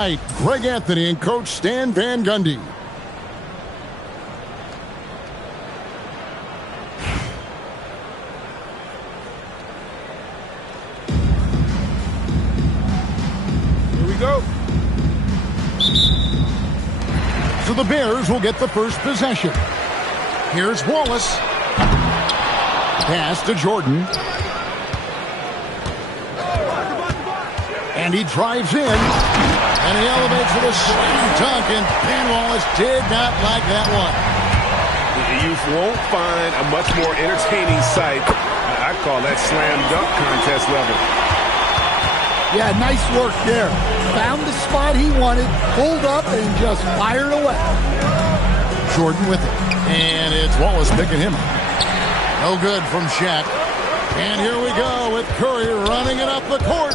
Greg Anthony and Coach Stan Van Gundy. Here we go. So the Bears will get the first possession. Here's Wallace. Pass to Jordan. And he drives in. And he elevates with a slam dunk. And Ben Wallace did not like that one. You won't find a much more entertaining sight. I call that slam dunk contest level. Yeah, nice work there. Found the spot he wanted, pulled up, and just fired away. Jordan with it. And it's Wallace picking him up. No good from Shaq. And here we go with Curry running it up the court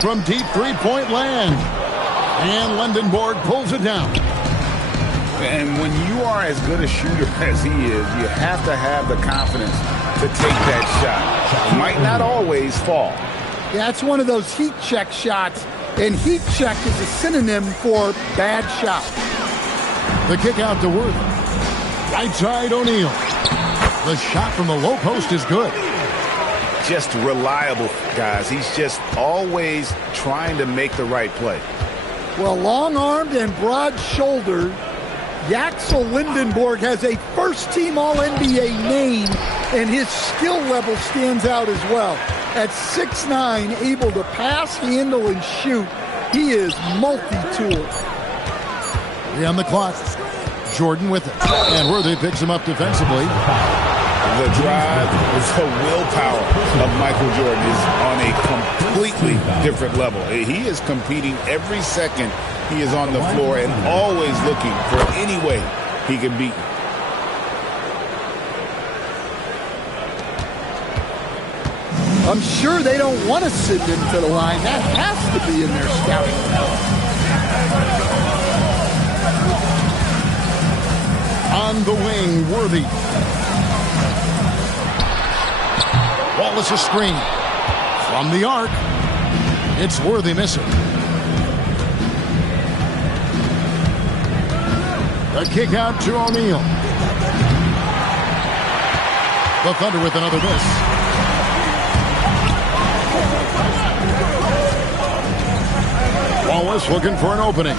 from deep three-point land. And Lindenborg pulls it down. And when you are as good a shooter as he is, you have to have the confidence to take that shot. It might not always fall. Yeah, it's one of those heat check shots, and heat check is a synonym for bad shot. The kick out to Worthy. Right side O'Neal. The shot from the low post is good. Just reliable, guys. He's just always trying to make the right play. Well, long-armed and broad-shouldered, Yaxel Lindenborg has a first-team All-NBA name, and his skill level stands out as well. At 6'9", able to pass, handle, and shoot, he is multi-tool. 3 on the clock. Jordan with it. And Worthy picks him up defensively. The drive, the willpower of Michael Jordan is on a completely different level. He is competing every second he is on the floor and always looking for any way he can beat. I'm sure they don't want to send him to the line. That has to be in their scouting. On the wing, Worthy. Wallace a screen. From the arc, it's Worthy missing. The kick out to O'Neal. The Thunder with another miss. Wallace looking for an opening.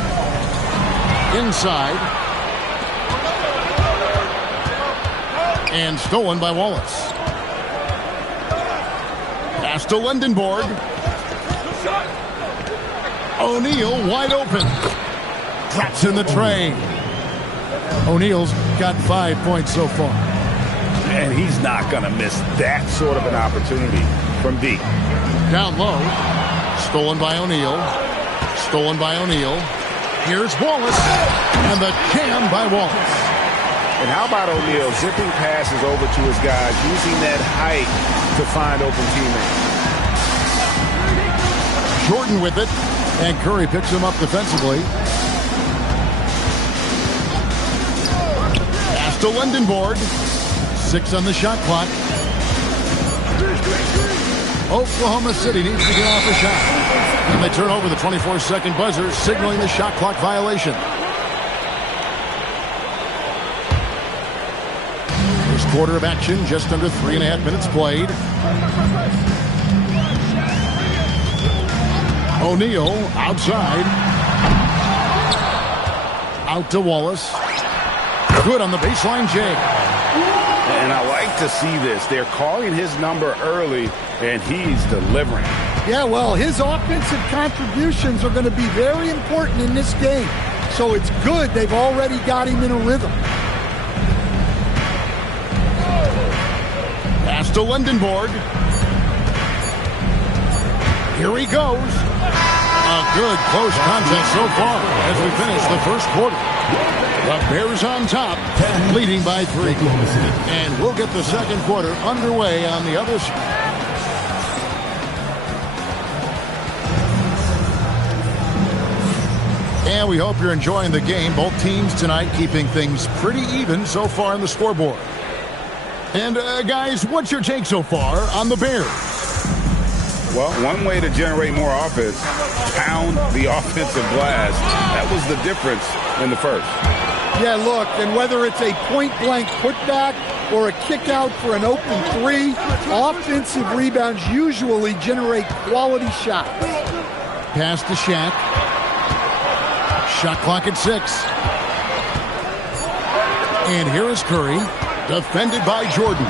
Inside. And stolen by Wallace. Pass to Lindenborg. O'Neal wide open. Drops in the tray. O'Neal's got 5 points so far. And he's not going to miss that sort of an opportunity from deep. Down low. Stolen by O'Neal. Stolen by O'Neal. Here's Wallace. And the jam by Wallace. And how about O'Neal zipping passes over to his guys, using that height to find open teammates. Jordan with it. And Curry picks him up defensively. Pass to Lindenborg. 6 on the shot clock. Oklahoma City needs to get off a shot. And they turn over the 24-second buzzer, signaling the shot clock violation. First quarter of action, just under 3.5 minutes played. O'Neal outside. Out to Wallace. Good on the baseline, Jay. And I like to see this. They're calling his number early, and he's delivering. Yeah, well, his offensive contributions are going to be very important in this game. So it's good they've already got him in a rhythm. Pass to Lindenborg. Here he goes. A good close contest so far as we finish the first quarter. The Bears on top, leading by 3. And we'll get the second quarter underway on the other side. And we hope you're enjoying the game. Both teams tonight keeping things pretty even so far on the scoreboard. And guys, what's your take so far on the Bears? Well, one way to generate more offense, pound the offensive glass. That was the difference in the first. Yeah, look, and whether it's a point-blank putback or a kick out for an open three, offensive rebounds usually generate quality shots. Pass to Shaq. Shot clock at 6. And here is Curry, defended by Jordan.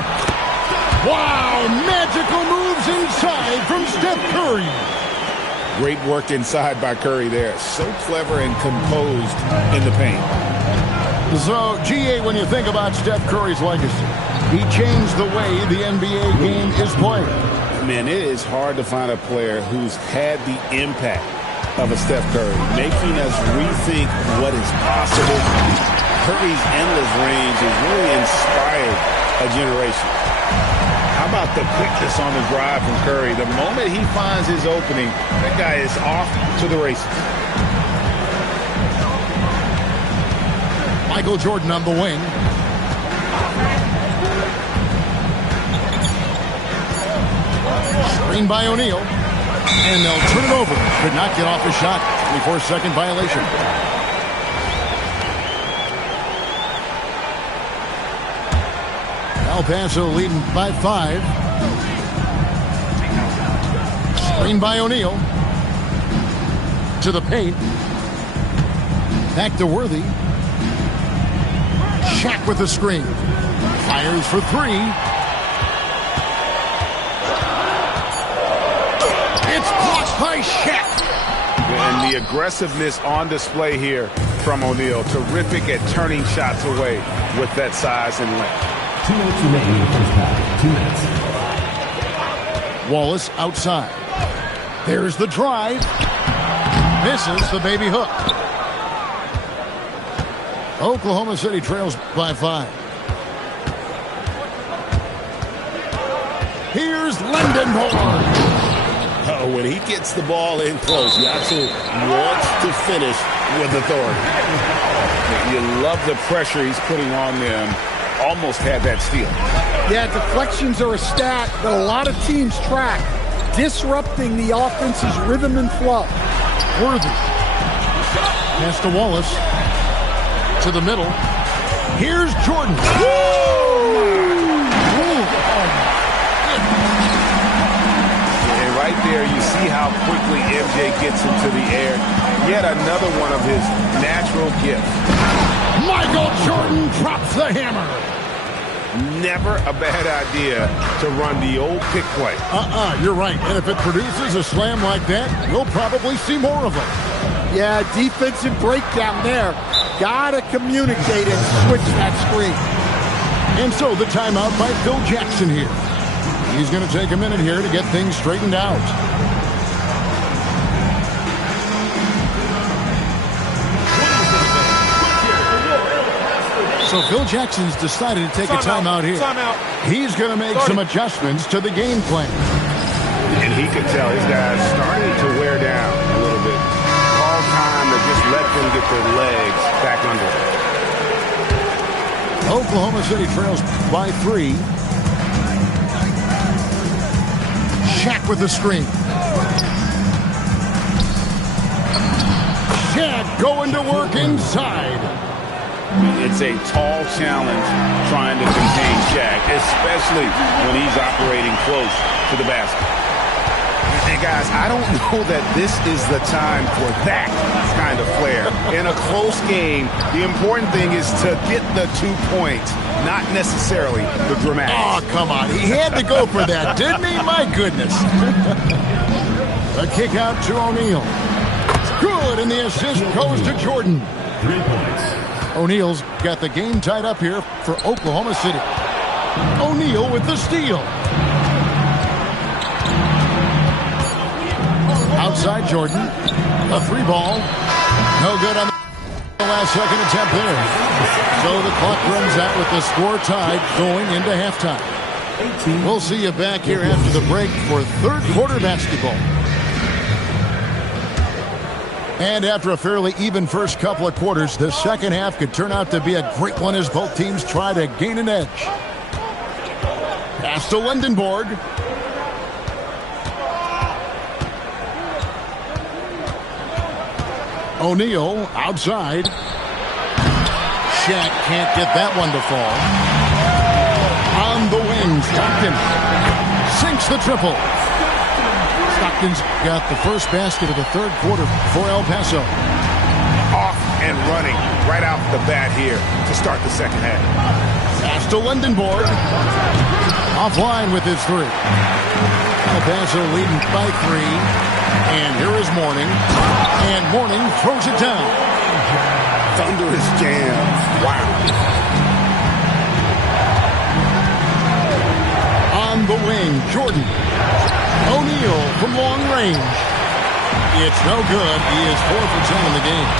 Wow, magical moves inside from Steph Curry. Great work inside by Curry there. So clever and composed in the paint. So, GA, when you think about Steph Curry's legacy, he changed the way the NBA game is played. Man, it is hard to find a player who's had the impact of a Steph Curry, making us rethink what is possible. Curry's endless range has really inspired a generation. How about the quickness on the drive from Curry? The moment he finds his opening, that guy is off to the races. Michael Jordan on the wing. Screen by O'Neal. And they'll turn it over. Could not get off the shot. 24-second violation. El Paso leading by 5. Screen by O'Neal. To the paint. Back to Worthy. Shaq with the screen. Fires for 3. It's blocked by Shaq. And the aggressiveness on display here from O'Neal. Terrific at turning shots away with that size and length. 2 minutes remaining in the first half. 2 minutes. Wallace outside. There's the drive. Misses the baby hook. Oklahoma City trails by 5. Here's Lindenborg. Oh, when he gets the ball in close, Yatsu wants to finish with authority. You love the pressure he's putting on them. Almost had that steal. Yeah, deflections are a stat that a lot of teams track, disrupting the offense's rhythm and flow. Worthy. Pass to Wallace. To the middle. Here's Jordan. And right there, you see how quickly MJ gets into the air. Yet another one of his natural gifts. Michael Jordan drops the hammer. Never a bad idea to run the old pick play. You're right. And if it produces a slam like that, we'll probably see more of them. Yeah, defensive breakdown there. Gotta communicate and switch that screen. And so the timeout by Phil Jackson here. He's going to take a minute here to get things straightened out. So Phil Jackson's decided to take a timeout here. He's going to make some adjustments to the game plan. And he could tell his guys starting to wear down a little bit. All time to just let them get their legs back under them. Oklahoma City trails by 3. Shaq with the screen. Shaq going to work inside. It's a tall challenge trying to contain Shaq, especially when he's operating close to the basket. And guys, I don't know that this is the time for that kind of flair. In a close game, the important thing is to get the 2 points, not necessarily the dramatic. Oh, come on. He had to go for that, didn't he? My goodness. A kick out to O'Neal. Good, and the assist goes to Jordan. 3 points. O'Neal's got the game tied up here for Oklahoma City. O'Neal with the steal. Outside Jordan. A 3 ball. No good on the last second attempt there. So the clock runs out with the score tied going into halftime. We'll see you back here after the break for third quarter basketball. And after a fairly even first couple of quarters, the second half could turn out to be a great one as both teams try to gain an edge. Pass to Lindenborg. O'Neal outside. Shaq can't get that one to fall. On the wing, Stockton sinks the triple. Stockton's got the first basket of the third quarter for El Paso. Off and running right out the bat here to start the second half. Pass to Lindenborg. Offline with his three. El Paso leading by 3. And here is Mourning. And Mourning throws it down. Thunderous jam. Wow. On the wing, Jordan. O'Neal from long range. It's no good. He is 4 for 10 in the game.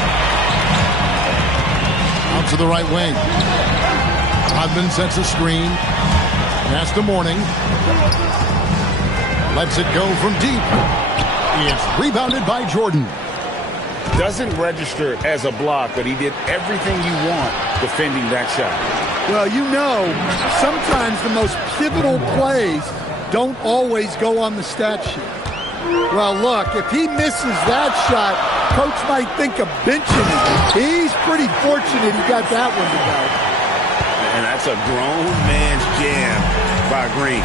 Out to the right wing. Hodman sets a screen. Pass to Mourning. Lets it go from deep. It's rebounded by Jordan. Doesn't register as a block, but he did everything you want defending that shot. Well, you know, sometimes the most pivotal plays don't always go on the stat sheet. Well, look, if he misses that shot, coach might think of benching him. He's pretty fortunate he got that one to go. And that's a grown man's jam by Green.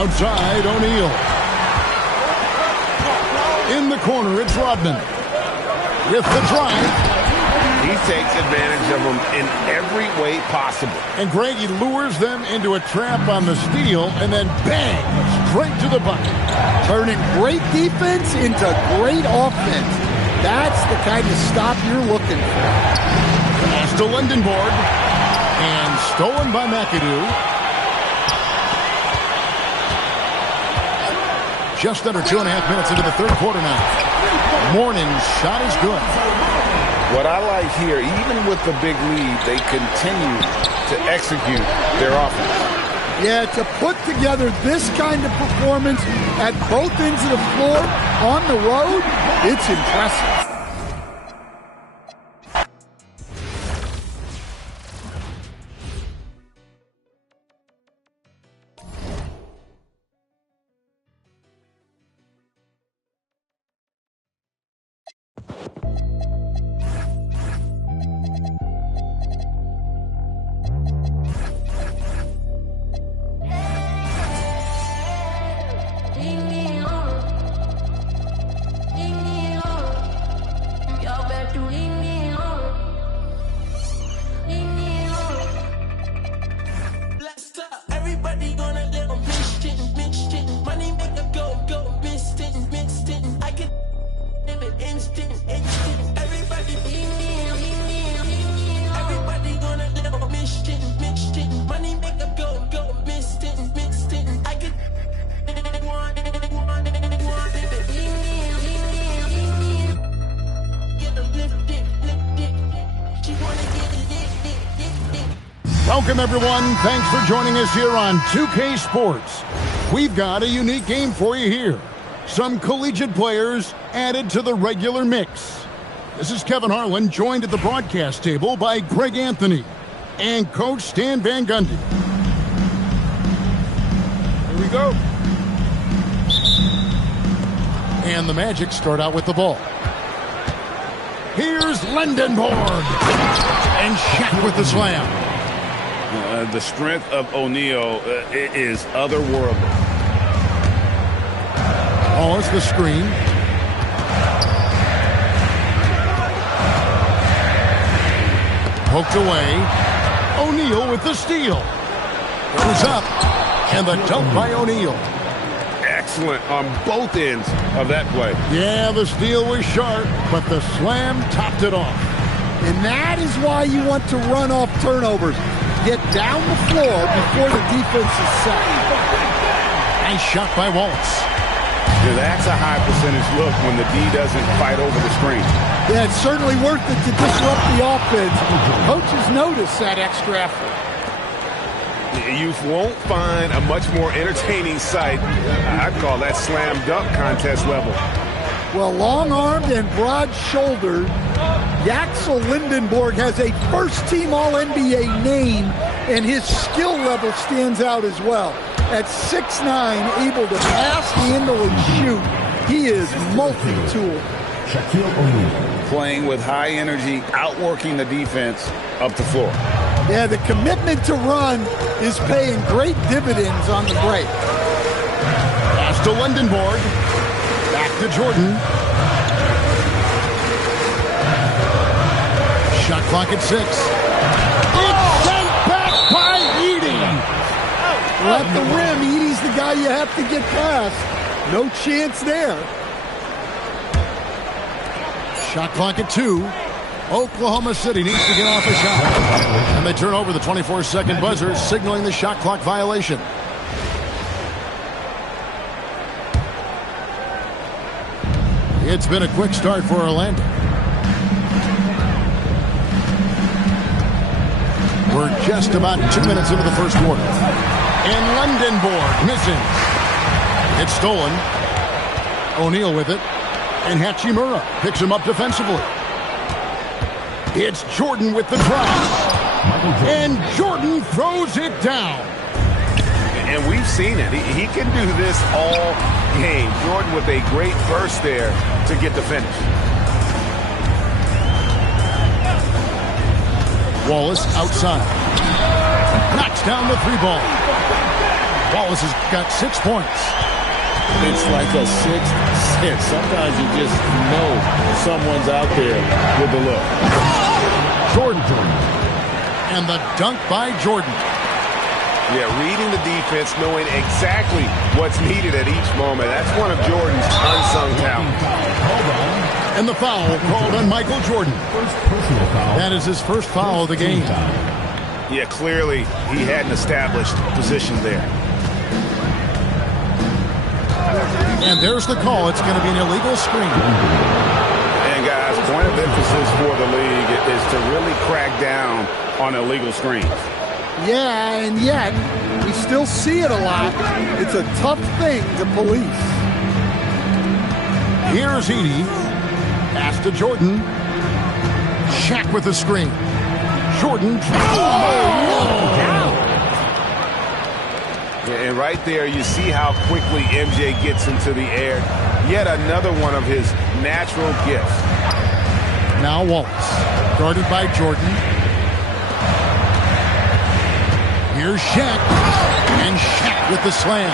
Outside, O'Neal. In the corner, it's Rodman. With the drive. He takes advantage of them in every way possible. And Greg, he lures them into a trap on the steal, and then bang, straight to the bucket. Turning great defense into great offense. That's the kind of stop you're looking for. Pass to Lindenborg. And stolen by McAdoo. Just under 2.5 minutes into the third quarter now. Mourning's shot is good. What I like here, even with the big lead, they continue to execute their offense. Yeah, to put together this kind of performance at both ends of the floor on the road, it's impressive. Welcome, everyone. Thanks for joining us here on 2K Sports. We've got a unique game for you here. Some collegiate players added to the regular mix. This is Kevin Harlan, joined at the broadcast table by Greg Anthony and Coach Stan Van Gundy. Here we go. And the Magic start out with the ball. Here's Lindenborg. And Shaq with the slam. The strength of O'Neal is otherworldly. Pause the screen. Poked away. O'Neal with the steal. Goes up. And the dunk by O'Neal. Excellent on both ends of that play. Yeah, the steal was sharp, but the slam topped it off. And that is why you want to run off turnovers. Get down the floor before the defense is set. Nice shot by Waltz. Yeah, that's a high percentage look when the D doesn't fight over the screen. Yeah, it's certainly worth it to disrupt the offense. Coaches notice that extra effort. You won't find a much more entertaining sight. I'd call that slam dunk contest level. Well, long-armed and broad-shouldered, Yaxel Lindenborg has a first-team All-NBA name, and his skill level stands out as well. At 6'9", able to pass, handle, and shoot. He is multi-tool. Shaquille O'Neal. Playing with high energy, outworking the defense up the floor. Yeah, the commitment to run is paying great dividends on the break. Pass to Lindenborg. Back to Jordan. Shot clock at 6. It's sent back by Edey. Well, at the rim, Edey's the guy you have to get past. No chance there. Shot clock at 2. Oklahoma City needs to get off a shot. And they turn over the 24-second buzzer, signaling the shot clock violation. It's been a quick start for Orlando. We're just about 2 minutes into the first quarter. And Lindenborg missing. It's stolen. O'Neal with it. And Hachimura picks him up defensively. It's Jordan with the drive. And Jordan throws it down. And we've seen it. He can do this all game. Jordan with a great burst there to get the finish. Wallace outside. Knocks down the 3-ball. Wallace has got 6 points. It's like a sixth sense. Sometimes you just know someone's out there with the look. Jordan. And the dunk by Jordan. Yeah, reading the defense, knowing exactly what's needed at each moment. That's one of Jordan's unsung talents. And the foul called on Michael Jordan. That is his first foul of the game. Yeah, clearly he hadn't established position there. And there's the call. It's going to be an illegal screen. And guys, point of emphasis for the league is to really crack down on illegal screens. Yeah, and yet we still see it a lot. It's a tough thing to police. Here's Edey. Pass to Jordan. Shaq with the screen. Jordan. And right there, you see how quickly MJ gets into the air. Yet another one of his natural gifts. Now Wallace. Guarded by Jordan. Here's Shaq. And Shaq with the slam.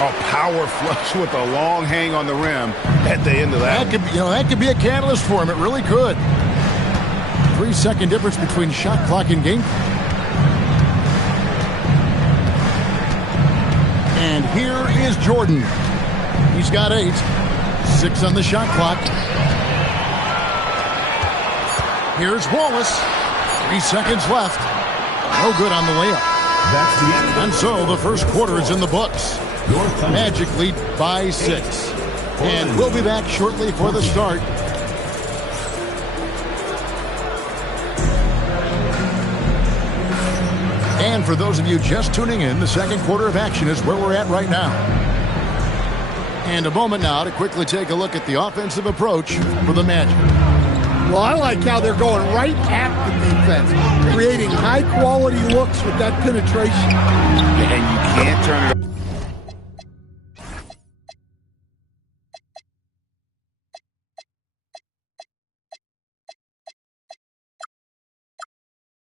A power flush with a long hang on the rim at the end of that. That could be a catalyst for him. It really could. 3-second difference between shot clock and game. And here is Jordan. He's got 8. 6 on the shot clock. Here's Wallace. 3 seconds left. No good on the layup. That's the end. And so the first quarter is in the books. Magic lead by 6. And we'll be back shortly for the start. And for those of you just tuning in, the second quarter of action is where we're at right now. And a moment now to quickly take a look at the offensive approach for the Magic. Well, I like how they're going right at the defense, creating high-quality looks with that penetration. And you can't turn it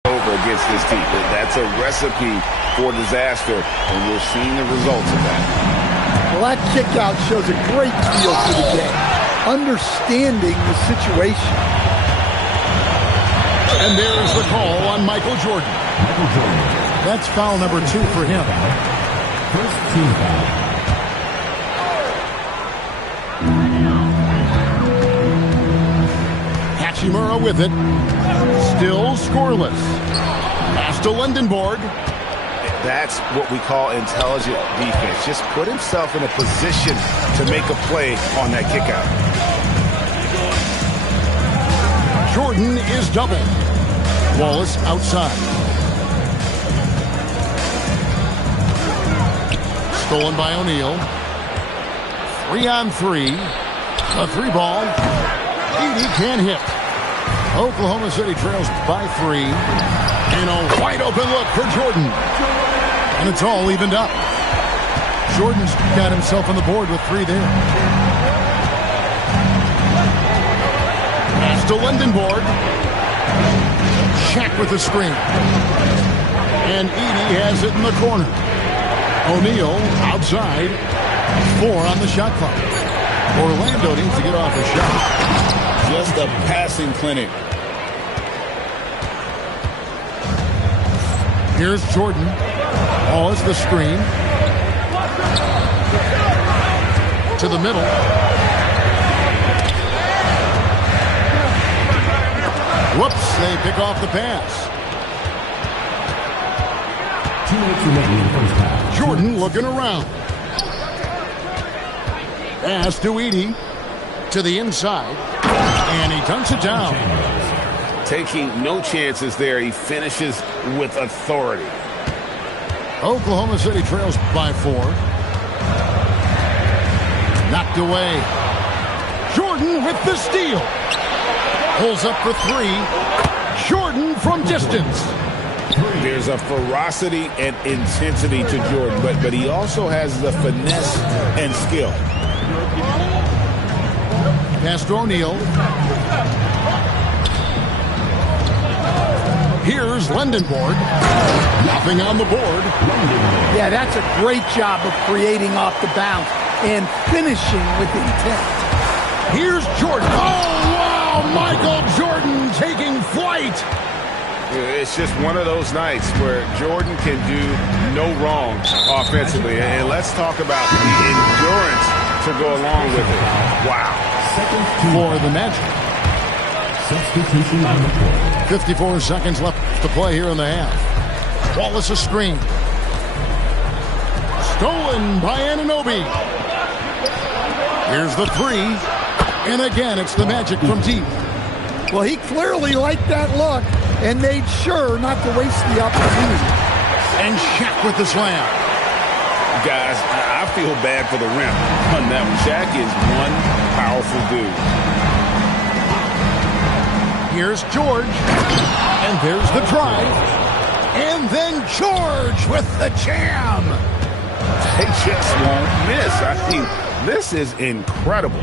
over against this team. That's a recipe for disaster, and we're seeing the results of that. Well, that kick out shows a great feel for the game, understanding the situation. And there's the call on Michael Jordan. That's foul number 2 for him. First team foul. Hachimura with it. Still scoreless. Pass to Lindenborg. That's what we call intelligent defense. Just put himself in a position to make a play on that kick out. Jordan is doubled. Wallace outside. Stolen by O'Neal. 3-on-3. A 3-ball. Edey can't hit. Oklahoma City trails by 3. And a wide open look for Jordan. And it's all evened up. Jordan's got himself on the board with 3 there. to Lindenborg. Shaq with the screen. And Edey has it in the corner. O'Neal outside. 4 on the shot clock. Orlando needs to get off a shot. Just a passing clinic. Here's Jordan. Ball is the screen. To the middle. Whoops, they pick off the pass. 2 minutes remaining in the first half. Jordan looking around. Pass to Edey. To the inside. And he dunks it down. Taking no chances there. He finishes with authority. Oklahoma City trails by 4. Knocked away. Jordan with the steal. Pulls up for 3. Jordan from distance. There's a ferocity and intensity to Jordan, but he also has the finesse and skill. Pass to O'Neal. Here's Lindenborg. Nothing on the board. Yeah, that's a great job of creating off the bounce and finishing with intent. Here's Jordan. Oh, wow! Michael Jordan taking flight. It's just one of those nights where Jordan can do no wrong offensively. And let's talk about the endurance to go along with it. Wow. For the Magic. Substitution on the court. 54 seconds left to play here in the half. Wallace a screen. Stolen by Anunoby. Here's the 3. And again, it's the Magic from deep. Well, he clearly liked that look and made sure not to waste the opportunity. And Shaq with the slam. Guys, I feel bad for the rim on that one. Shaq is one powerful dude. Here's George. And there's the drive. And then George with the jam. They just won't miss. I mean, this is incredible.